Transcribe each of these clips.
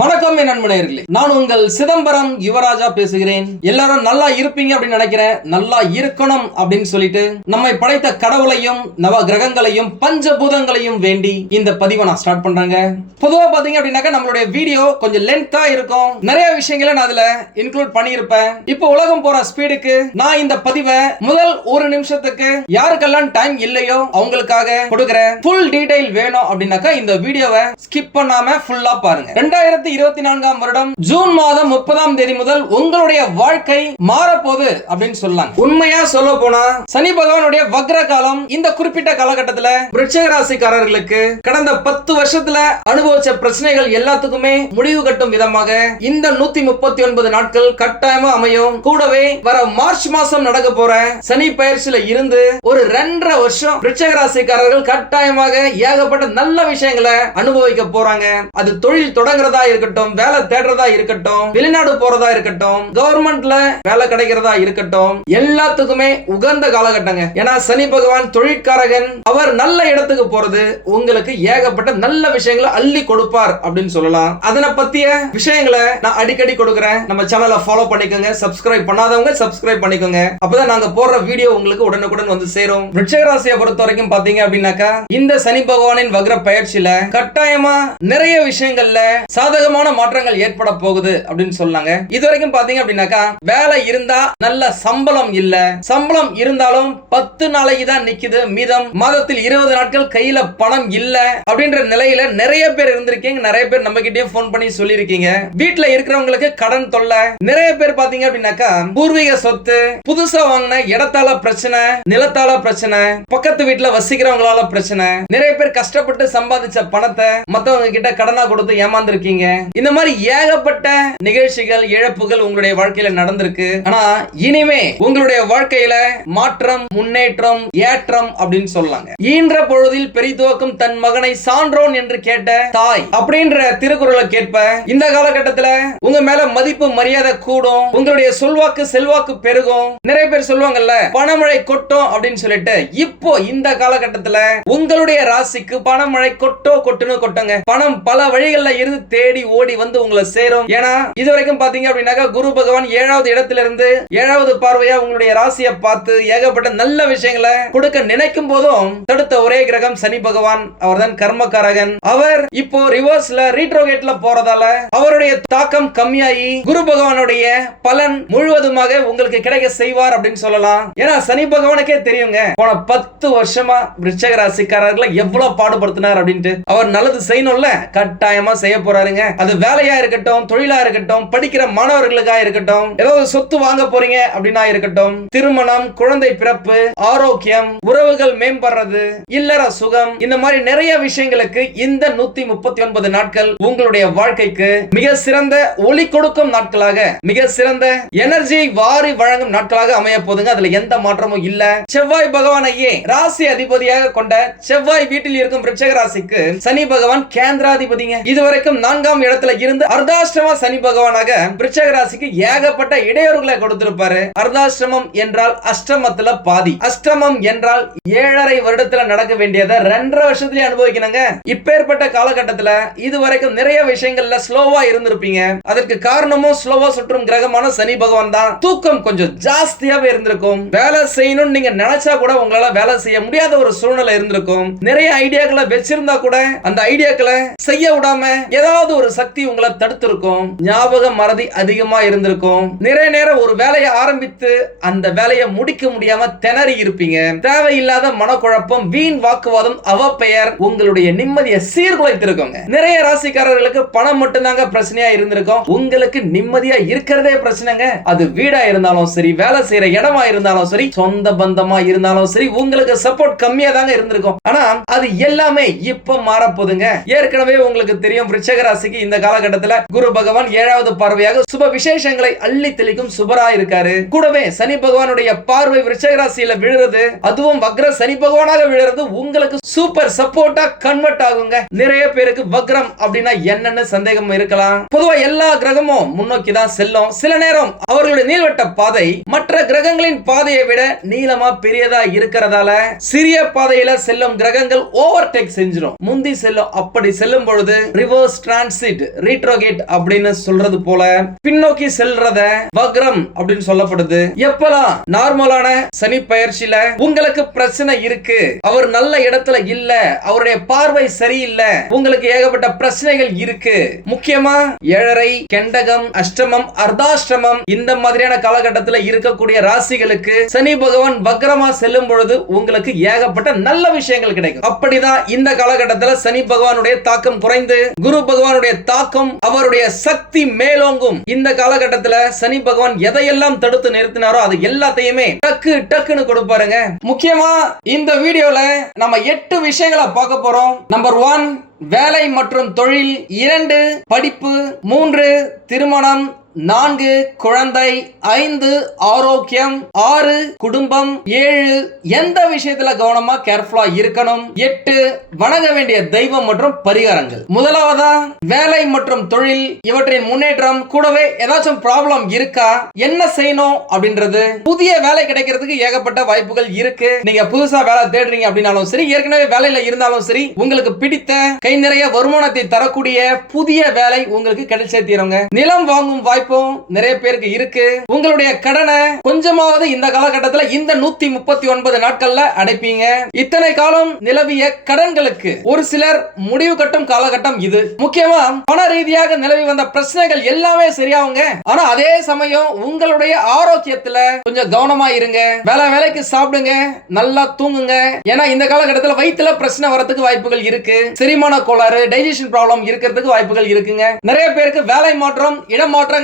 வணக்கம் என் நான் உங்கள் சிதம்பரம் யுவராஜா பேசுகிறேன். எல்லாரும் நல்லா இருப்பீங்க அப்படின்னு நினைக்கிறேன். நல்லா இருக்கணும் அப்படின்னு சொல்லிட்டு நம்மை படைத்த கடவுளையும் நவ கிரகங்களையும் பஞ்சபூதங்களையும் வேண்டி இந்த பதிவை நான் ஸ்டார்ட் பண்றேங்க. பொதுவா பாத்தீங்க அப்படின்னாக்கா நம்மளுடைய வீடியோ கொஞ்சம் லென்த்தா இருக்கும். நிறைய விஷயங்களை நான் அதுல இன்க்ளூட் பண்ணியிருப்பேன். இப்போ உலகம் போற ஸ்பீடுக்கு நான் இந்த பதிவை முதல் ஒரு நிமிஷத்துக்கு யாருக்கெல்லாம் டைம் இல்லையோ அவங்களுக்காக கொடுக்குறேன். ஃபுல் டீடைல் வேணும் அப்படின்னாக்கா இந்த வீடியோவை ஸ்கிப் பண்ணாம ஃபுல்லா பாருங்க. ரெண்டாயிரத்தி இருபத்தி நான்காம் வருடம் ஜூன் மாதம் முப்பதாம் தேதி முதல் உங்களுடைய வாழ்க்கை மாறப்போகுது அப்படின்னு சொல்லலாம் உண்மையா சொல்ல போனா சனி பகவானுடைய வக்ர காலம் இந்த குறிப்பிட்ட காலகட்டத்துல விருட்சக ராசிக்காரர்களுக்கு கடந்த பத்து வருஷத்துல அனுபவிச்ச பிரச்சனைகள் எல்லாத்துக்குமே முடிவு கட்டும் விதமாக இந்த நூத்தி முப்பத்தி ஒன்பது நாட்கள் கட்டாயமா அமையும். கூடவே வர மார்ச் மாசம் நடக்க போற சனி பயிற்சியில இருந்து ஒரு ரெண்டரை வருஷம் விருட்சக ராசிக்காரர்கள் கட்டாயமாக ஏகப்பட்ட நல்ல விஷயங்களை அனுபவிக்க போறாங்க. அது தொழில் தொடங்குறதா இருக்கு இருக்கட்டும் வேலை தேடுறதா இருக்கட்டும் வெளிநாடு போறதா இருக்கட்டும் கவர்மெண்ட்ல வேலை கிடைக்கிறதா இருக்கட்டும் எல்லாத்துக்குமே உகந்த காலகட்டங்க. ஏன்னா சனி பகவான் தொழிற்காரகன் அவர் நல்ல இடத்துக்கு போறது உங்களுக்கு ஏகப்பட்ட நல்ல விஷயங்களை அள்ளி கொடுப்பார் அப்படின்னு சொல்லலாம். அதனை பத்திய விஷயங்களை நான் அடிக்கடி கொடுக்குறேன். நம்ம சேனலை ஃபாலோ பண்ணிக்கோங்க. சப்ஸ்கிரைப் பண்ணாதவங்க சப்ஸ்கிரைப் பண்ணிக்கோங்க. அப்பதான் நாங்க போடுற வீடியோ உங்களுக்கு உடனுக்குடன் வந்து சேரும். விருச்சிக ராசியை பொறுத்த வரைக்கும் பாத்தீங்க அப்படின்னாக்கா இந்த சனி பகவானின் வக்ர பயிற்சியில கட்டாயமா நிறைய விஷயங்கள்ல சாதகமான மாற்றங்கள் ஏற்பட போகுது அப்படின்னு சொன்னாங்க. இது வரைக்கும் பாத்தீங்க அப்படின்னாக்கா வேலை இருந்தா நல்ல சம்பளம் இல்ல. சம்பளம் இருந்தாலும் பத்து நாளைக்கு தான் நிக்குது. மீதம் மாதத்தில் இருபது நாட்கள் கையில பணம் இல்ல அப்படின்ற நிலையில நிறைய பேர் இருந்திருக்கீங்க. நிறைய பேர் நம்ம கிட்டயும் போன் பண்ணி சொல்லியிருக்கீங்க. வீட்டுல இருக்கிறவங்களுக்கு கடன் தொல்லை. நிறைய பேர் பாத்தீங்க அப்படின்னாக்கா பூர்வீக சொத்து புதுசா வாங்கின இடத்தால பிரச்சனை நிலத்தால பிரச்சனை பக்கத்து வீட்டுல வசிக்கிறவங்களால பிரச்சனை. நிறைய பேர் கஷ்டப்பட்டு சம்பாதிச்ச பணத்தை மத்தவங்க கிட்ட கடனா கொடுத்து ஏமாந்துருக்கீங்க. இந்த மாதிரி ஏகப்பட்ட நிகழ்ச்சிகள் இழப்புகள் உங்களுடைய வாழ்க்கையில நடந்திருக்கு. ஆனா இனிமே உங்களுடைய வாழ்க்கையில மாற்றம் முன்னேற்றம் ஏற்றம் அப்படின்னு சொல்லாங்க ஈன்ற பொழுதில் பெரிதுவக்கும் தன் மகனை சான்றோன் என்று கேட்ட தாய் அப்படின்ற திருக்குறளை கேட்ப இந்த காலகட்டத்துல உங்க மேல மதிப்பு மரியாதை கூடும். உங்களுடைய சொல்வாக்கு செல்வாக்கு பெருகும். நிறைய பேர் சொல்லுவாங்கல்ல பணமழை கொட்டும் அப்படின்னு சொல்லிட்டு இப்போ இந்த காலகட்டத்துல உங்களுடைய ராசிக்கு பணமழை கொட்டோ கொட்டுன்னு கொட்டுங்க. பணம் பல வழிகள்ல இருந்து தேடி ஓடி வந்து உங்களை சேரும். ஏன்னா இது வரைக்கும் பாத்தீங்க அப்படின்னாக்கா குரு பகவான் ஏழாவது இடத்துல இருந்து ஏழாவது பார்வையா உங்களுடைய ராசியை பார்த்து ஏகப்பட்ட நல்ல விஷயங்களை கொடுக்க நினைக்கும் போதும் தடுத்த ஒரே கிரகம் சனி பகவான். அவர்தான் கர்மகாரகன் அவர் இப்போ ரிவர்ஸ்ல ரீட்ரோகேட்ல போறதால அவருடைய தாக்கம் கம்மியாகி குரு பகவானுடைய பலன் முழுவதுமாக உங்களுக்கு கிடைக்க செய்வார் அப்படின்னு சொல்லலாம். ஏன்னா சனி பகவானுக்கே தெரியுங்க போன பத்து வருஷமா விருச்சக ராசிக்காரர்களை எவ்வளவு பாடுபடுத்தினார் அப்படின்ட்டு. அவர் நல்லது செய்யணும்ல கட்டாயமா செய்ய போறாருங்க. அது வேலையா இருக்கட்டும் தொழிலா இருக்கட்டும் படிக்கிற மாணவர்களுக்கா இருக்கட்டும் ஏதாவது சொத்து வாங்க போறீங்க அப்படின்னா இருக்கட்டும். திருமணம் குழந்தை பிறப்பு ஆரோக்கியம் உறவுகள் மேம்படுறது இல்லற சுகம் இந்த மாதிரி நிறைய விஷயங்களுக்கு இந்த நூத்தி முப்பத்தி ஒன்பது நாட்கள் உங்களுடைய வாழ்க்கைக்கு மிக சிறந்த ஒளி கொடுக்கும் நாட்களாக மிக சிறந்த எனர்ஜியை வாரி வழங்கும் நாட்களாக அமைய போதுங்க அதுல எந்த மாற்றமும் இல்ல. செவ்வாய் பகவானையே ராசி அதிபதியாக கொண்ட செவ்வாய் வீட்டில் இருக்கும் விருச்சக ராசிக்கு சனி பகவான் கேந்திராதிபதிங்க. இதுவரைக்கும் நான்காம் இடத்துல இருந்து அர்தாஷ்டம சனி பகவானாக விருச்சக ராசிக்கு ஏகப்பட்ட இடையூறுகளை கொடுத்திருப்பாரு. அர்தாஷ்டமம் என்றால் அஷ்டமத்துல பாதி. அஷ்டமம் என்றால் ஏழரை வருடத்துல நடக்க வேண்டியதை ரெண்டரை வருஷத்துலயே அனுபவிக்கணுங்க. இப்பேற்பட்ட காலகட்டத்துல இதுவரைக்கும் நிறைய விஷயங்கள்ல ஸ்லோவா இருந்திருப்பீங்க. அதற்கு காரணமும் ஸ்லோவா சுற்றும் கிரகமான சனி பகவான் தான். தூக்கம் கொஞ்சம் ஜாஸ்தியாவே இருந்திருக்கும். வேலை செய்யணும்னு நீங்க நினைச்சா கூட உங்களால வேலை செய்ய முடியாத ஒரு சூழ்நிலை இருந்திருக்கும். நிறைய ஐடியாக்களை வச்சிருந்தா கூட அந்த ஐடியாக்களை செய்ய விடாம ஏதாவது ஒரு சக்தி உங்களை தடுத்திருக்கும். ஞாபக மறதி அதிகமா இருந்திருக்கும். நிறைய நேரம் ஒரு வேலையை ஆரம்பித்து அந்த வேலையை முடிக்க முடியாம திணறி இருப்பீங்க. தேவையில்லாத மனக்குழப்பம் வீண் வாக்குவாதம் அவ பெயர் உங்களுடைய நிம்மதியை சீர்குலைத்திருக்கோங்க. நிறைய ராசிக்காரர்களுக்கு பணம் மட்டும்தாங்க பிரச்சனையா இருந்திருக்கும். உங்களுக்கு நிம்மதியா இருக்கிறதே பிரச்சனைங்க. அது வீடா இருந்தாலும் சரி வேலை செய்யற இடமா இருந்தாலும் சரி சொந்த பந்தமா இருந்தாலும் சரி உங்களுக்கு சப்போர்ட் கம்மியா தாங்க இருந்திருக்கும். ஆனா அது எல்லாமே இப்ப மாறப்போகுதுங்க. ஏற்கனவே உங்களுக்கு தெரியும் விருச்சக ராசிக்கு இந்த காலகட்டத்துல குரு பகவான் ஏழாவது பார்வையாக சுப விசேஷங்களை அள்ளி தெளிக்கும் சுபரா இருக்காரு. கூடவே சனி பகவானுடைய பார்வை விருச்சகராசியில விழுறது அதுவும் வக்ர சனி பகவானாக விழுறது உங்களுக்கு சூப்பர் சப்போர்ட்டா கன்வெர்ட் ஆகுங்க. நிறைய பேருக்கு வக்ரம் அப்படின்னா என்னன்னு சந்தேகம் இருக்கலாம். பொதுவா எல்லா கிரகமும் முன்னோக்கி தான் செல்லும். சில நேரம் அவர்களுடைய நீள்வட்ட பாதை மற்ற கிரகங்களின் பாதையை விட நீளமா பெரியதா இருக்கிறதால சிறிய பாதையில செல்லும் கிரகங்கள் ஓவர் டேக் செஞ்சிடும் முந்தி செல்லும் அப்படி செல்லும் பொழுது ரிவர்ஸ் டிரான்சி ஆப்போசிட் ரீட்ரோகேட் அப்படின்னு சொல்றது போல பின்னோக்கி செல்றத வக்ரம் அப்படின்னு சொல்லப்படுது. எப்பலாம் நார்மலான சனி பயிற்சியில உங்களுக்கு பிரச்சனை இருக்கு. அவர் நல்ல இடத்துல இல்ல. அவருடைய பார்வை சரியில்லை. உங்களுக்கு ஏகப்பட்ட பிரச்சனைகள் இருக்கு. முக்கியமா ஏழரை கெண்டகம் அஷ்டமம் அர்த்தாஷ்டமம் இந்த மாதிரியான காலகட்டத்தில் இருக்கக்கூடிய ராசிகளுக்கு சனி பகவான் வக்ரமா செல்லும் பொழுது உங்களுக்கு ஏகப்பட்ட நல்ல விஷயங்கள் கிடைக்கும். அப்படிதான் இந்த காலகட்டத்தில் சனி பகவானுடைய தாக்கம் குறைந்து குரு பகவானுடைய தாக்கம் அவருடைய சக்தி மேலோங்கும். இந்த காலகட்டத்தில் சனி பகவான் எதையெல்லாம் தடுத்து நிறுத்தினாரோ அது எல்லாத்தையுமே டக்கு டக்குன்னு கொடுப்பாருங்க. முக்கியமா இந்த வீடியோல நம்ம எட்டு விஷயங்களை பார்க்க போறோம். நம்பர் ஒன் வேலை மற்றும் தொழில். இரண்டு படிப்பு. மூன்று திருமணம். நான்கு குழந்தை ஐந்து ஆரோக்கியம் ஆறு குடும்பம் ஏழு எந்த விஷயத்துல கவனமா கேர்ஃபுல்லா இருக்கணும்? எட்டு வணங்க வேண்டிய தெய்வம் மற்றும் பரிகாரங்கள். முதலாவதா வேலை மற்றும் தொழில் இவற்றின் முன்னேற்றம் கூடவே ஏதாச்சும் ப்ராப்ளம் இருக்கா? என்ன செய்யணும் அப்படின்றது. புதிய வேலை கிடைக்கிறதுக்கு ஏகப்பட்ட வாய்ப்புகள் இருக்கு. நீங்க புதுசா வேலை தேடுறீங்க அப்படின்னாலும் சரி ஏற்கனவே வேலையில இருந்தாலும் சரி உங்களுக்கு பிடித்த கை நிறைய வருமானத்தை தரக்கூடிய புதிய வேலை உங்களுக்கு கிடைச்சே தீருங்க. நிலம் வாங்கும் வாய்ப்பு வாய்ப்பும் நிறைய பேருக்கு இருக்கு. உங்களுடைய கடனை கொஞ்சமாவது இந்த காலகட்டத்தில் இந்த நூத்தி முப்பத்தி ஒன்பது நாட்கள்ல அடைப்பீங்க. இத்தனை காலம் நிலவிய கடன்களுக்கு ஒரு சிலர் முடிவு கட்டும் காலகட்டம் இது. முக்கியமா பண ரீதியாக நிலவி வந்த பிரச்சனைகள் எல்லாமே சரியாவுங்க ஆனா அதே சமயம் உங்களுடைய ஆரோக்கியத்துல கொஞ்சம் கவனமா இருங்க. வேலை வேலைக்கு சாப்பிடுங்க நல்லா தூங்குங்க. ஏன்னா இந்த காலகட்டத்தில் வயிற்றுல பிரச்சனை வரதுக்கு வாய்ப்புகள் இருக்கு. செரிமான கோளாறு டைஜஷன் ப்ராப்ளம் இருக்கிறதுக்கு வாய்ப்புகள் இருக்குங்க. நிறைய பேருக்கு வேலை மாற்றம்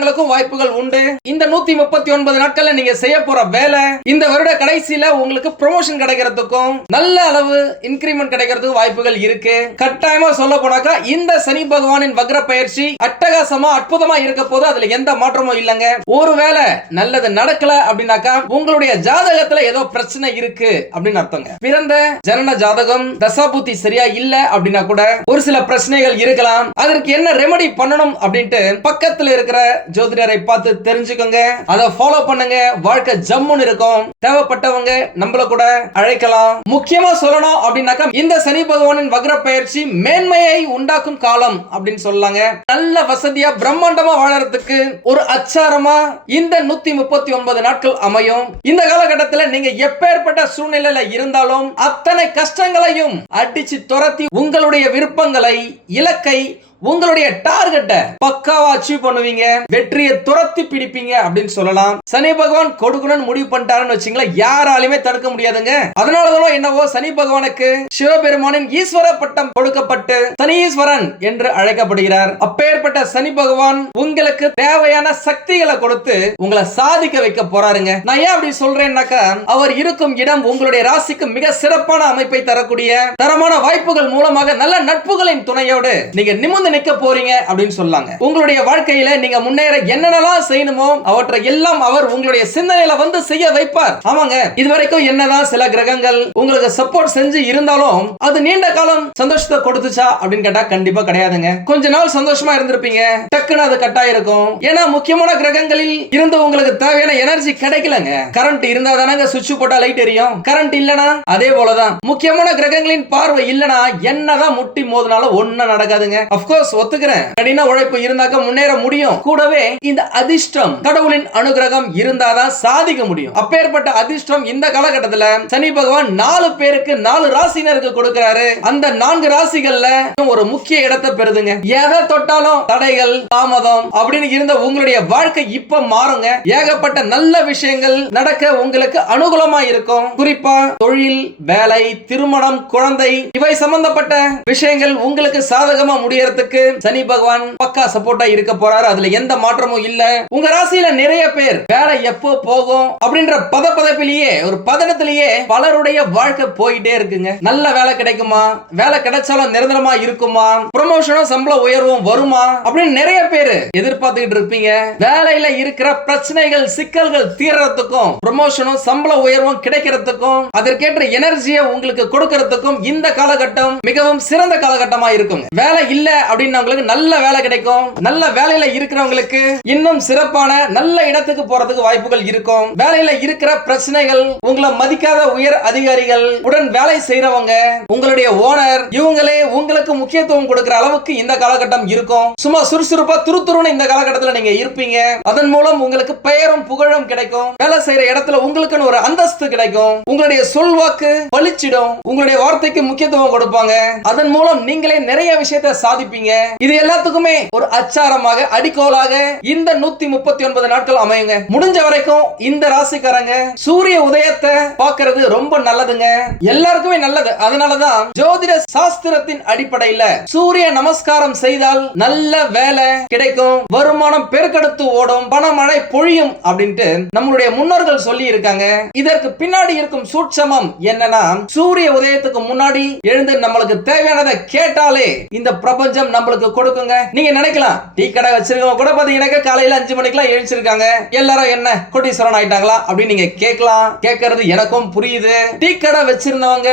இடமாற்றங்களுக்கும் வாய்ப்புகள் உண்டு. இந்த நூத்தி முப்பத்தி ஒன்பது நாட்கள்ல நீங்க செய்ய போற வேலை இந்த வருட கடைசியில உங்களுக்கு ப்ரொமோஷன் கிடைக்கிறதுக்கும் நல்ல அளவு இன்கிரிமெண்ட் கிடைக்கிறதுக்கும் வாய்ப்புகள் இருக்கு. கட்டாயமா சொல்ல போனாக்கா இந்த சனி பகவானின் வக்ர பயிற்சி அட்டகாசமா அற்புதமா இருக்க போது அதுல எந்த மாற்றமும் இல்லைங்க. ஒருவேளை நல்லது நடக்கல அப்படின்னாக்கா உங்களுடைய ஜாதகத்துல ஏதோ பிரச்சனை இருக்கு அப்படின்னு அர்த்தங்க. பிறந்த ஜனன ஜாதகம் தசாபூத்தி சரியா இல்ல அப்படின்னா கூட ஒரு சில பிரச்சனைகள் இருக்கலாம். அதற்கு என்ன ரெமெடி பண்ணணும் அப்படின்ட்டு பக்கத்துல இருக்கிற ஜோதிடரை பார்த்து தெரிஞ்சுக்கோங்க. அதை ஃபாலோ பண்ணுங்க. வாழ்க்கை ஜம்முன்னு இருக்கும். தேவைப்பட்டவங்க நம்மள கூட அழைக்கலாம். முக்கியமா சொல்லணும் அப்படின்னாக்கா இந்த சனி பகவானின் வக்ர பயிற்சி மேன்மையை உண்டாக்கும் காலம் அப்படின்னு சொல்லலாங்க. நல்ல வசதியா பிரம்மாண்டமா வாழறதுக்கு ஒரு அச்சாரமா இந்த நூத்தி முப்பத்தி ஒன்பது நாட்கள் அமையும். இந்த காலகட்டத்தில் நீங்க எப்பேற்பட்ட சூழ்நிலையில இருந்தாலும் அத்தனை கஷ்டங்களையும் அடிச்சு துரத்தி உங்களுடைய விருப்பங்களை இலக்கை உங்களுடைய டார்கெட்டை பக்காவா அச்சீவ் பண்ணுவீங்க வெற்றியை துரத்தி பிடிப்பீங்க அப்படின்னு சொல்லலாம். சனி பகவான் கொடுக்கணும்னு முடிவு பண்ணிட்டாருன்னு வச்சுங்களேன் யாராலுமே தடுக்க முடியாதுங்க. அதனாலதான் என்னவோ சனி பகவானுக்கு சிவபெருமானின் ஈஸ்வர பட்டம் கொடுக்கப்பட்டு சனீஸ்வரன் என்று அழைக்கப்படுகிறார். அப்பேற்பட்ட சனி பகவான் உங்களுக்கு தேவையான சக்திகளை கொடுத்து உங்களை சாதிக்க வைக்க போறாருங்க. நான் ஏன் அப்படி சொல்றேன்னாக்கா அவர் இருக்கும் இடம் உங்களுடைய ராசிக்கு மிக சிறப்பான அமைப்பை தரக்கூடிய தரமான வாய்ப்புகள் மூலமாக நல்ல நட்புகளின் துணையோடு நீங்க நிமிர்ந்து நிக்க போறீங்க அப்படின்னு சொல்லாங்க. உங்களுடைய வாழ்க்கையில நீங்க முன்னேற என்னென்னலாம் செய்யணுமோ அவற்றை எல்லாம் அவர் உங்களுடைய சிந்தனையில வந்து செய்ய வைப்பார். ஆமாங்க இதுவரைக்கும் என்னதான் சில கிரகங்கள் உங்களுக்கு சப்போர்ட் செஞ்சு இருந்தாலும் அது நீண்ட காலம் சந்தோஷத்தை கொடுத்துச்சா அப்படின்னு கேட்டா கண்டிப்பா கிடையாதுங்க. கொஞ்ச நாள் சந்தோஷமா இருந்திருப்பீங்க. டக்குன்னு அது கட்டாயிருக்கும் இருக்கும் ஏன்னா முக்கியமான கிரகங்களில் இருந்து உங்களுக்கு தேவையான எனர்ஜி கிடைக்கலங்க. கரண்ட் இருந்தா தானங்க சுவிட்ச் போட்டா லைட் எரியும். கரண்ட் இல்லனா அதே போலதான். முக்கியமான கிரகங்களின் பார்வை இல்லனா என்னதான் முட்டி மோதினாலும் ஒன்னும் நடக்காதுங்க. அப்கோர்ஸ் கோர்ஸ் ஒத்துக்கிறேன். கடின உழைப்பு இருந்தாக்க முன்னேற முடியும். கூடவே இந்த அதிர்ஷ்டம் கடவுளின் அனுகிரகம் இருந்தாதான் சாதிக்க முடியும். அப்பேற்பட்ட அதிர்ஷ்டம் இந்த காலகட்டத்துல சனி பகவான் நாலு பேருக்கு நாலு ராசினருக்கு கொடுக்கிறாரு. அந்த நான்கு ராசிகள்ல ஒரு முக்கிய இடத்தை பெறுதுங்க. எதை தொட்டாலும் தடைகள் தாமதம் அப்படின்னு இருந்த உங்களுடைய வாழ்க்கை இப்ப மாறுங்க. ஏகப்பட்ட நல்ல விஷயங்கள் நடக்க உங்களுக்கு அனுகூலமா இருக்கும். குறிப்பா தொழில் வேலை திருமணம் குழந்தை இவை சம்பந்தப்பட்ட விஷயங்கள் உங்களுக்கு சாதகமா முடியறதுக்கு சனி பகவான் பக்கா சப்போர்ட்டா இருக்க போறாரு. அதுல எந்த மாற்றமும் இல்ல. உங்க ராசியில நிறைய பேர் வேலை எப்போ போகும் அப்படின்ற பதப்பதப்பிலேயே ஒரு பதனத்திலேயே பலருடைய வாழ்க்கை போயிட்டே இருக்குங்க. நல்ல வேலை கிடைக்குமா? வேலை கிடைச்சாலும் நிரந்தரமா இருக்குமா? ப்ரொமோஷனும் சம்பள உயர்வும் வருமா? அப்படின்னு நிறைய பேர் எதிர்பார்த்துக்கிட்டு இருப்பீங்க. வேலையில இருக்கிற பிரச்சனைகள் சிக்கல்கள் தீர்றதுக்கும் ப்ரொமோஷனும் சம்பள உயர்வும் கிடைக்கிறதுக்கும் அதற்கேற்ற எனர்ஜியை உங்களுக்கு கொடுக்கறதுக்கும் இந்த காலகட்டம் மிகவும் சிறந்த காலகட்டமா இருக்கும் வேலை இல்ல அப்படின்னவங்களுக்கு நல்ல வேலை கிடைக்கும். நல்ல வேலையில இருக்கிறவங்களுக்கு இன்னும் சிறப்பான நல்ல இடத்துக்கு போறதுக்கு வாய்ப்புகள் இருக்கும். வேலையில இருக்கிற பிரச்சனைகள் உங்களை மதிக்காத உயர் அதிகாரிகள் உடன் வேலை செய்யறவங்க உங்களுடைய ஓனர் இவங்களே உங்களுக்கு முக்கியத்துவம் கொடுக்கிற அளவுக்கு இந்த காலகட்டம் இருக்கும். சும்மா சுறுசுறுப்பா துருதுருன்னு இந்த காலகட்டத்தில் நீங்க இருப்பீங்க. அதன் மூலம் உங்களுக்கு பெயரும் புகழும் கிடைக்கும். வேலை செய்யற இடத்துல உங்களுக்குன்னு ஒரு அந்தஸ்து கிடைக்கும். உங்களுடைய சொல்வாக்கு பளிச்சிடும். உங்களுடைய வார்த்தைக்கு முக்கியத்துவம் கொடுப்பாங்க. அதன் மூலம் நீங்களே நிறைய விஷயத்தை சாதிப்பீங்க. இது எல்லாத்துக்குமே ஒரு அச்சாரமாக அடிக்கோலாக இந்த நூத்தி முப்பத்தி ஒன்பது நாட்கள் அமையுங்க. முடிஞ்ச வரைக்கும் இந்த ராசிக்காரங்க சூரிய உதயத்தை பார்க்கிறது ரொம்ப நல்லதுங்க. எல்லாருக்குமே நல்லது. அதனாலதான் ஜோதிட சாஸ்திரத்தின் அடிப்படையில சூரிய நமஸ்காரம் செய்தால் நல்ல வேலை கிடைக்கும். வருமானம் பெருக்கெடுத்து ஓடும். பணமழை பொழியும் அப்படின்ட்டு நம்மளுடைய முன்னோர்கள் சொல்லி இருக்காங்க இதற்கு பின்னாடி இருக்கும் சூட்சமம் என்னன்னா சூரிய உதயத்துக்கு முன்னாடி எழுந்து நம்மளுக்கு தேவையானதை கேட்டாலே இந்த பிரபஞ்சம் நம்மளுக்கு கொடுக்குங்க. நீங்க நினைக்கலாம் டீ கடை வச்சிருக்கவங்க கூட பாத்தீங்கன்னா காலையில அஞ்சு மணிக்கெல்லாம் எழுச்சிருக்காங்க எல்லாரும் என்ன கோட்டீஸ்வரன் ஆயிட்டாங்களா? அப்படின்னு நீங்க கேட்கலாம். கேட்கறது எனக்கும் புரியுது. டீ கடை வச்சிருந்தவங்க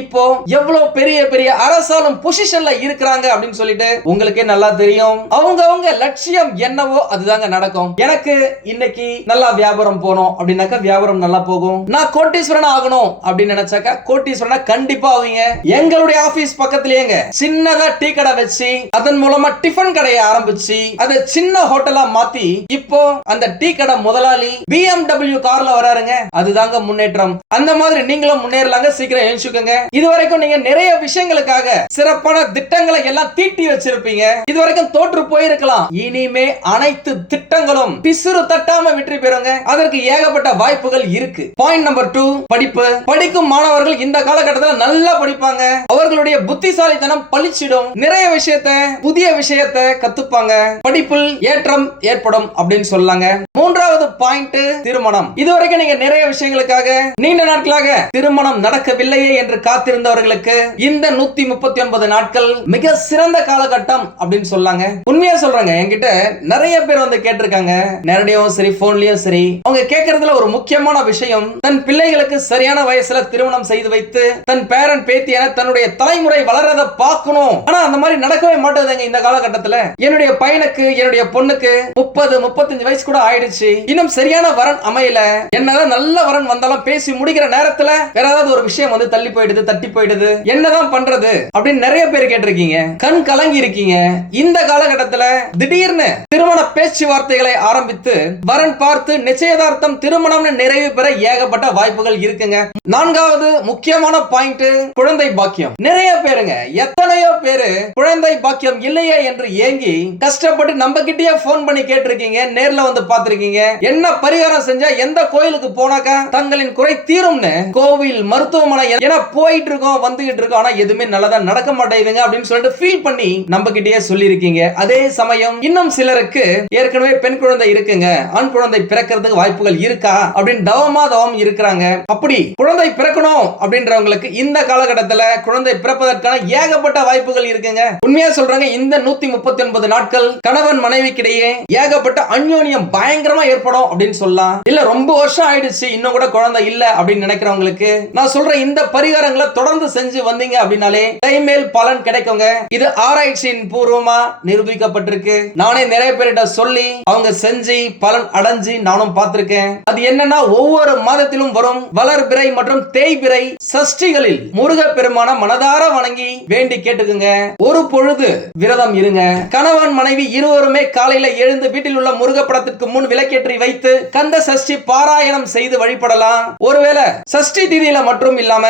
இப்போ எவ்வளவு பெரிய பெரிய அரசாலும் பொசிஷன்ல இருக்கிறாங்க அப்படின்னு சொல்லிட்டு உங்களுக்கே நல்லா தெரியும். அவங்க அவங்க லட்சியம் என்னவோ அதுதாங்க நடக்கும். எனக்கு இன்னைக்கு நல்லா வியாபாரம் போகணும் அப்படின்னாக்கா வியாபாரம் நல்லா போகும். நான் கோட்டீஸ்வரன் ஆகணும் அப்படின்னு நினைச்சாக்கா கோட்டீஸ்வரனா கண்டிப்பா ஆவீங்க. எங்களுடைய ஆபீஸ் பக்கத்துலயேங்க சின்னதா டீ கடை வச்சு அதன் மூலமா டிஃபன் கடையை ஆரம்பிச்சு அதை சின்ன ஹோட்டலா மாத்தி இப்போ அந்த டீ கடை முதலாளி BMW கார்ல வராருங்க. அதுதாங்க முன்னேற்றம். அந்த மாதிரி நீங்களும் முன்னேறலாங்க சீக்கிரம் எழுச்சுக்கோங்க இது வரைக்கும் நீங்க நிறைய விஷயங்களுக்காக சிறப்பான திட்டங்களை எல்லாம் தீட்டி வச்சிருப்பீங்க. இது வரைக்கும் தோற்று போயிருக்கலாம். இனிமே அனைத்து திட்டங்களும் பிசுறு தட்டாம வெற்றி பெறுங்க. அதற்கு ஏகப்பட்ட வாய்ப்புகள் இருக்கு. பாயிண்ட் நம்பர் டூ படிப்பு. படிக்கும் மாணவர்கள் இந்த காலகட்டத்தில் நல்லா படிப்பாங்க. அவர்களுடைய புத்திசாலித்தனம் பழிச்சிடும் நிறைய விஷயத்தை புதிய விஷயத்த கத்துப்பாங்க. படிப்பில் ஏற்றம் ஏற்படும் அப்படின்னு சொல்லாங்க. மூன்றாவது பாயிண்ட் திருமணம். இதுவரைக்கும் நீங்க நிறைய விஷயங்களுக்காக நீண்ட நாட்களாக திருமணம் நடக்கவில்லையே என்று காத்திருந்தவர்களுக்கு இந்த நூத்தி முப்பத்தி ஒன்பது நாட்கள் மிக சிறந்த காலகட்டம் அப்படின்னு சொல்லாங்க. உண்மையா சொல்றாங்க என்கிட்ட நிறைய பேர் வந்து கேட்டிருக்காங்க. நேரடியும் சரி போன்லயும் சரி. அவங்க கேட்கறதுல ஒரு முக்கியமான விஷயம் தன் பிள்ளைகளுக்கு சரியான வயசுல திருமணம் செய்து வைத்து தன் பேரன் பேத்தி என தன்னுடைய தலைமுறை வளரத பார்க்கணும். ஆனா அந்த மாதிரி நடக்கவே மாட்டேதுங்க இந்த காலகட்டத்துல. என்னுடைய பையனுக்கு என்னுடைய பொண்ணுக்கு முப்பது முப்பத்தஞ்சு வயசு கூட ஆயிடுச்சு. இன்னும் சரியான வரன் அமையல. என்னதான் நல்ல வரன் வந்தாலும் பேசி முடிக்கிற நேரத்துல வேற ஏதாவது ஒரு விஷயம் வந்து தள்ளி போயிடுது தட்டி போயிடுது. என்னதான் பண்றது அப்படின்னு நிறைய பேர் கேட்டிருக்கீங்க. கண் கலங்கி இருக்கீங்க. இந்த காலகட்டத்துல திடீர்னு திருமண பேச்சுவார்த்தைகளை ஆரம்பித்து வரன் பார்த்து நிச்சயதார்த்தம் திருமணம்னு நிறைவு பெற ஏகப்பட்ட வாய்ப்புகள் இருக்குங்க. நான்காவது முக்கியமான பாயிண்ட் குழந்தை பாக்கியம். நிறைய பேருங்க எத்தனையோ பேரு குழந்தை பாக்கியம் இல்லையே என்று ஏங்கி கஷ்டப்பட்டு நம்ம கிட்டயே போன் பண்ணி கேட்டிருக்கீங்க நேர்ல வந்து பார்த்திருக்கீங்க. என்ன பரிகாரம் செஞ்சா எந்த கோயிலுக்கு போனாக்கா தங்களின் குறை தீரும்னு? கோவில் மருத்துவமனை என போயிட்டு இருக்கோம் வந்துகிட்டு இருக்கோம் ஆனா எதுவுமே நல்லதா நடக்க மாட்டேங்குதுங்க அப்படின்னு சொல்லிட்டு ஃபீல் பண்ணி நம்ம கிட்டயே சொல்லியிருக்கீங்க. அதே சமயம் இன்னும் சிலருக்கு ஏற்கனவே பெண் குழந்தை இருக்குங்க. ஆண் குழந்தை பிறக்கிறதுக்கு வாய்ப்புகள் இருக்கா அப்படின்னு தவமா தவம் இருக்கிறாங்க. அப்படி குழந்தை பிறக்கணும் அப்படின்றவங்களுக்கு இந்த காலகட்டத்துல குழந்தை பிறப்பதற்கான ஏகப்பட்ட வாய்ப்புகள் இருக்குங்க. உண்மையா சொல்றாங்க இந்த நூத்தி முப்பத்தி ஒன்பது நாட்கள் கணவன் மனைவிக்கிடையே ஏகப்பட்ட அந்யோன்யம் பயங்கரமா ஏற்படும் அப்படின்னு சொல்லலாம். இல்ல ரொம்ப வருஷம் ஆயிடுச்சு இன்னும் கூட குழந்தை இல்ல அப்படின்னு நினைக்கிறவங்களுக்கு நான் சொல்ற இந்த பரிகாரங்களை தொடர்ந்து செஞ்சு வந்தீங்க அப்படின்னாலே கைமேல் பலன் கிடைக்குங்க. இது ஆராய்ச்சியின் பூர்வமா நிரூபிக்கப்பட்டிருக்கு. நானே நிறைய பேர்கிட்ட சொல்லி அவங்க செஞ்சு பலன் அடைஞ்சு நானும் பார்த்திருக்கேன். அது என்னன்னா ஒவ்வொரு மாதத்திலும் வரும் வளர்பிறை மற்றும் தேய்பிறை சஷ்டிகளில் முருக பெருமான மனதார வணங்கி வேண்டி கேட்டுக்குங்க. ஒரு பொழுது விரதம் இருங்க. கணவன் மனைவி இருவருமே காலையில எழுந்து வீட்டில் உள்ள முருக படத்திற்கு முன் விளக்கேற்றி வைத்து கந்த சஷ்டி பாராயணம் செய்து வழிபடலாம். ஒருவேளை சஷ்டி திதியில மட்டும் இல்லாம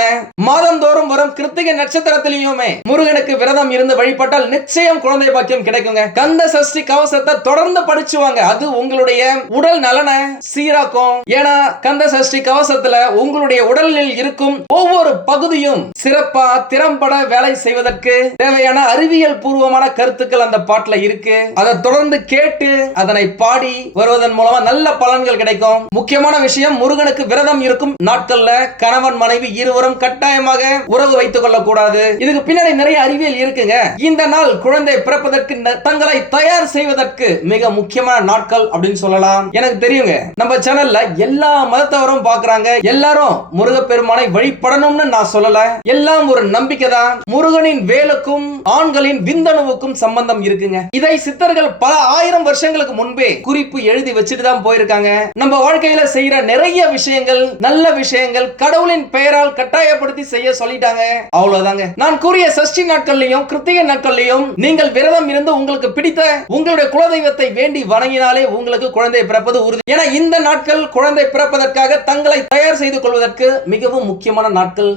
மாதந்தோறும் வரும் கிருத்திகை நட்சத்திரத்திலையுமே முருகனுக்கு விரதம் இருந்து வழிபட்டால் நிச்சயம் குழந்தை பாக்கியம் கிடைக்குங்க. கந்த சஷ்டி கவசத்தை தொடர்ந்து படிச்சுவாங்க அது உங்களுடைய உடல் நலனை சீராக்கும். ஏன்னா கந்த சஷ்டி கவசத்துல உங்களுடைய உடலில் இருக்கும் ஒவ்வொரு பகுதியும் சிறப்பா திறம்பட வேலை செய்வதற்கு தேவையான அறிவியல் பூர்வமான கருத்துக்கள் அந்த பாட்டுல இருக்கு. அதை தொடர்ந்து கேட்டு அதனை பாடி வருவதன் மூலமா நல்ல பலன்கள் கிடைக்கும். முக்கியமான விஷயம் முருகனுக்கு விரதம் இருக்கும் நாட்கள்ல கணவன் மனைவி இருவரும் கட்டாயமாக உறவு வைத்துக் கொள்ளக் கூடாது இதுக்கு பின்னாடி நிறைய அறிவியல் இருக்குங்க. இந்த நாள் குழந்தை பிறப்பதற்கு தங்களை தயார் செய்வதற்கு மிக முக்கியமான நாட்கள் அப்படின்னு சொல்லலாம். எனக்கு தெரியுங்க. நம்ம சேனல்ல எல்லா மதத்தவரும் பாக்குறாங்க. எல்லாரும் முருகப்பெருமானை வழிபடணும்னு நான் சொல்லல. எல்லாம் ஒரு நம்பிக்கை தான் முருகனின் வேலுக்கும் ஆண்களின் விந்து விந்தணுவுக்கும் சம்பந்தம் இருக்குங்க. இதை சித்தர்கள் பல ஆயிரம் வருஷங்களுக்கு முன்பே குறிப்பு எழுதி வச்சுட்டு தான் போயிருக்காங்க. நம்ம வாழ்க்கையில செய்யற நிறைய விஷயங்கள் நல்ல விஷயங்கள் கடவுளின் பெயரால் கட்டாயப்படுத்தி செய்ய சொல்லிட்டாங்க. அவ்வளவுதாங்க. நான் கூறிய சஷ்டி நாட்கள்லயும் கிருத்திகை நாட்கள்லயும் நீங்கள் விரதம் இருந்து உங்களுக்கு பிடித்த உங்களுடைய குலதெய்வத்தை வேண்டி வணங்கினாலே உங்களுக்கு குழந்தை பிறப்பது உறுதி. ஏன்னா இந்த நாட்கள் குழந்தை பிறப்பதற்காக தங்களை தயார் செய்து கொள்வதற்கு மிகவும் முக்கியமான நாட்கள்.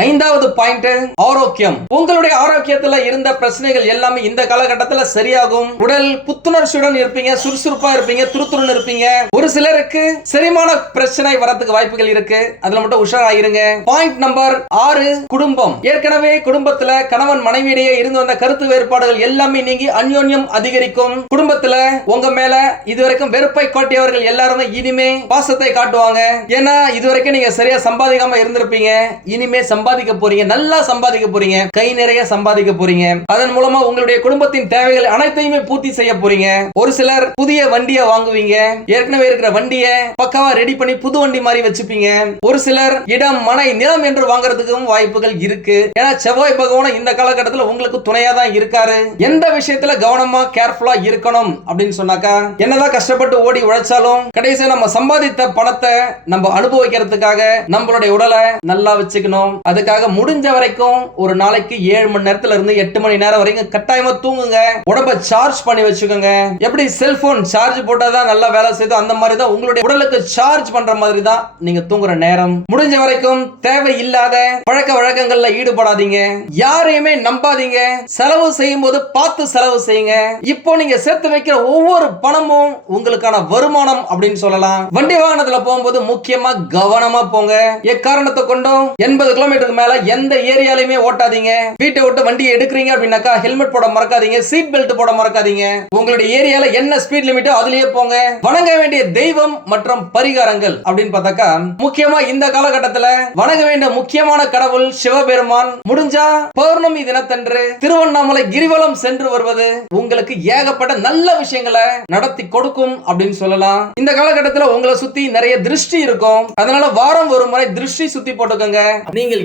ஐந்தாவது பாயிண்ட் ஆரோக்கியம். உங்களுடைய ஆரோக்கியத்துல இருந்த பிரச்சனைகள் எல்லாமே இந்த காலகட்டத்துல சரியாகும். உடல் புத்துணர்ச்சியுடன் இருப்பீங்க சுறுசுறுப்பா இருப்பீங்க துருத்துருன்னு இருப்பீங்க. ஒரு சிலருக்கு செரிமான பிரச்சனை வரதுக்கு வாய்ப்புகள் இருக்கு. அதுல மட்டும் உஷாராயிருங்க. பாயிண்ட் நம்பர் ஆறு குடும்பம். ஏற்கனவே குடும்பத்துல கணவன் மனைவியிடையே இருந்து வந்த கருத்து வேறுபாடுகள் எல்லாமே நீங்கி அந்யோன்யம் அதிகரிக்கும். குடும்பத்துல உங்க மேல இதுவரைக்கும் வெறுப்பை காட்டியவர்கள் எல்லாருமே இனிமே பாசத்தை காட்டுவாங்க. ஏன்னா இதுவரைக்கும் நீங்க சரியா சம்பாதிக்காம இருந்திருப்பீங்க. இனிமே சம்பாதிக்க போறீங்க நல்லா சம்பாதிக்க போறீங்க கை நிறைய சம்பாதிக்க போறீங்க. அதன் மூலமா உங்களுடைய குடும்பத்தின் தேவைகள் அனைத்தையுமே பூர்த்தி செய்ய போறீங்க. ஒரு சிலர் புதிய வண்டியை வாங்குவீங்க. ஏற்கனவே இருக்கிற வண்டியை பக்காவா ரெடி பண்ணி புது வண்டி மாதிரி வச்சுப்பீங்க. ஒரு சிலர் இடம் மனை நிலம் என்று வாங்குறதுக்கும் வாய்ப்புகள் இருக்கு. ஏன்னா செவ்வாய் பகவான இந்த காலகட்டத்தில் உங்களுக்கு துணையா தான் இருக்காரு. எந்த விஷயத்துல கவனமா கேர்ஃபுல்லா இருக்கணும் அப்படின்னு சொன்னாக்கா என்னதான் கஷ்டப்பட்டு ஓடி உழைச்சாலும் கடைசியா நம்ம சம்பாதித்த பணத்தை நம்ம அனுபவிக்கிறதுக்காக நம்மளுடைய உடலை நல்லா வச்சுக்கணும். அதுக்காக முடிஞ்ச வரைக்கும் ஒரு நாளைக்கு ஏழு மணி நேரத்துல இருந்து எட்டு மணி நேரம் வரைக்கும் கட்டாயமா தூங்குங்க. உடம்ப சார்ஜ் பண்ணி வச்சுக்கோங்க. எப்படி செல்போன் சார்ஜ் போட்டாதான் நல்லா வேலை செய்யுதோ அந்த மாதிரி தான் உங்களுடைய உடலுக்கு சார்ஜ் பண்ற மாதிரி தான் நீங்க தூங்குற நேரம். முடிஞ்ச வரைக்கும் தேவை இல்லாத பழக்க வழக்கங்கள்ல ஈடுபடாதீங்க. யாரையுமே நம்பாதீங்க. செலவு செய்யும் போது பார்த்து செலவு செய்யுங்க. இப்போ நீங்க சேர்த்து வைக்கிற ஒவ்வொரு பணமும் உங்களுக்கான வருமானம் அப்படின்னு சொல்லலாம். வண்டி வாகனத்துல போகும்போது முக்கியமா கவனமா போங்க. எக்காரணத்தை கொண்டும் எண்பது கிலோமீட்டர் கிலோமீட்டருக்கு மேல எந்த ஏரியாலையுமே ஓட்டாதீங்க. வீட்டை விட்டு வண்டியை எடுக்கிறீங்க அப்படின்னாக்கா ஹெல்மெட் போட மறக்காதீங்க சீட் பெல்ட் போட மறக்காதீங்க. உங்களுடைய ஏரியால என்ன ஸ்பீட் லிமிட்டோ அதுலயே போங்க. வணங்க வேண்டிய தெய்வம் மற்றும் பரிகாரங்கள் அப்படின்னு பார்த்தாக்கா முக்கியமா இந்த காலகட்டத்துல வணங்க வேண்டிய முக்கியமான கடவுள் சிவபெருமான். முடிஞ்சா பௌர்ணமி தினத்தன்று திருவண்ணாமலை கிரிவலம் சென்று வருவது உங்களுக்கு ஏகப்பட்ட நல்ல விஷயங்களை நடத்தி கொடுக்கும் அப்படின்னு சொல்லலாம். இந்த காலகட்டத்துல உங்களை சுத்தி நிறைய திருஷ்டி இருக்கும். அதனால வாரம் ஒரு முறை திருஷ்டி சுத்தி போட்டுக்கோங்க. நீங்கள்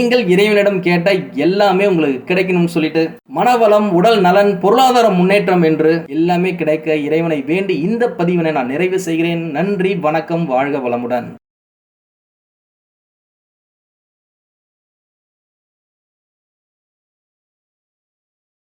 நீங்கள் இறைவனிடம் கேட்ட எல்லாமே உங்களுக்கு கிடைக்கணும்னு சொல்லிட்டு மனவளம் உடல் நலன் பொருளாதார முன்னேற்றம் என்று எல்லாமே கிடைக்க இறைவனை வேண்டி இந்த பதிவினை நான் நிறைவு செய்கிறேன். நன்றி வணக்கம் வாழ்க வளமுடன்.